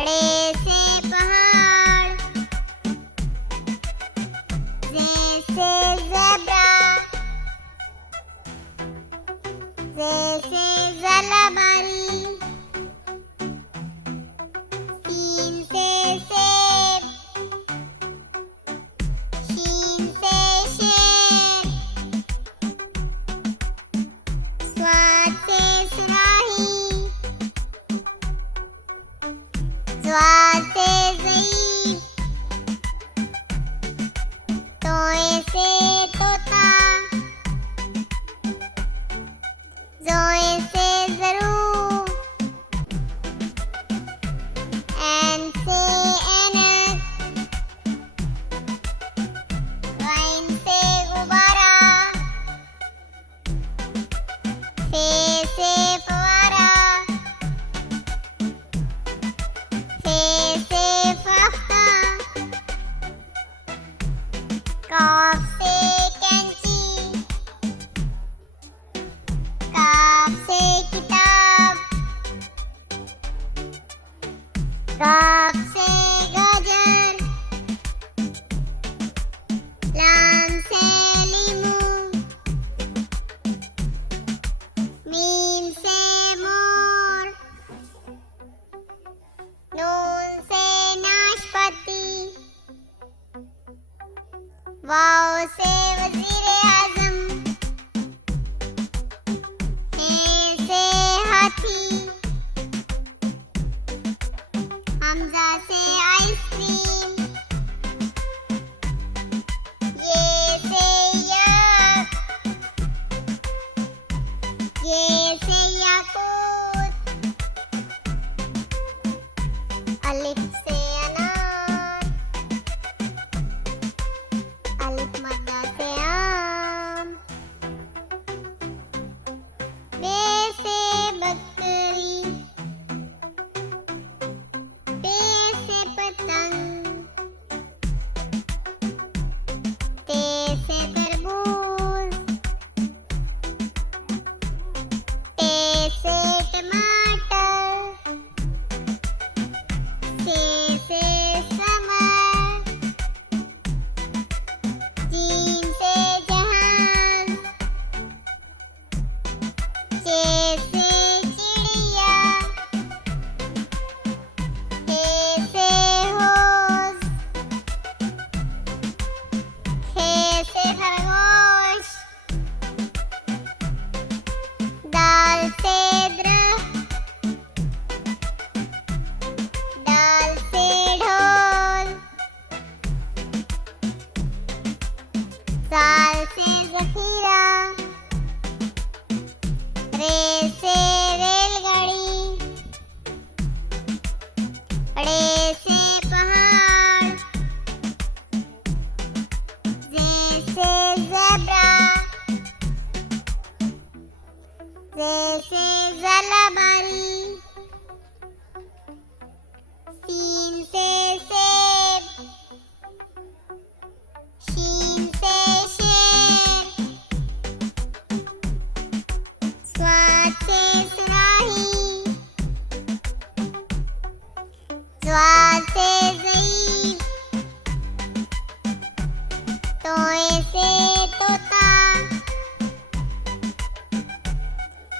अड़े से पहाड़, जे से ज़ेब्रा, जे से जलाबारी, सीन से सेब, शीन से शेर, स्वाद से सुराही, स्वाद से ज़ईफ़, तोए से तोता, ज़ोए से ज़रूर, ऐन से ऐनक, ग़ैन से गुब्बारा, फे से फवारा, फे से फख्ता, काफ से कैंची, काफ से किताब, काफ से गाजर, लाम से लीमू, मीम से मोर, नून से नाशपाती, वाव से वज़ीर आज़म, हे से हाथी, हमज़ा से आइसक्रीम, ये से याक, ये से याकूत, अलिफ से अनार, अलिफ मद्दा से आम, बे से बकरी, पे से पतंग, ते से तरबूज, टे से टमाटर, से समर, जीम से जहाज, चे से चिड़िया, हे से होश, हे से खरगोश, दाल से दरख्त, दाल से ढोल, साल से ज़ख़ीरा, रे से रेलगाड़ी, अड़े से पहाड़, जे से ज़ेब्रा, जे से जलाबारी, सीन से सेब, शीन से शेर, स्वाद से सुराही, स्वाद से ज़ईफ़, तोए से तोता,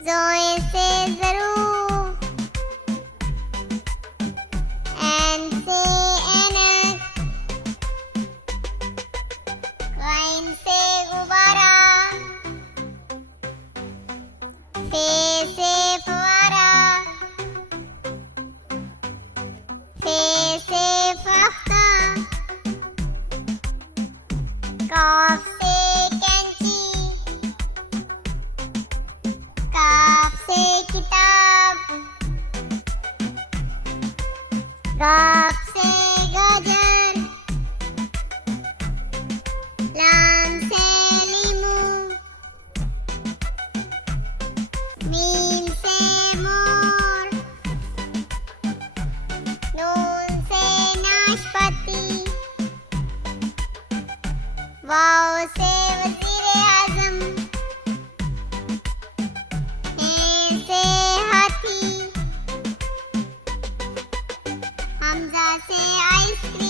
ज़ोए से ज़रूर, ऐन से ऐनक, ग़ैन से गुब्बारा, फे से फवारा, फे से फख्ता, काफ से कैंची, काफ से किताब, काफ से गाजर, लाम से लीमू, मीम से मोर, नून से नाशपाती, वाव से वज़ीर आज़म, हे से हाथी, आइसक्रीम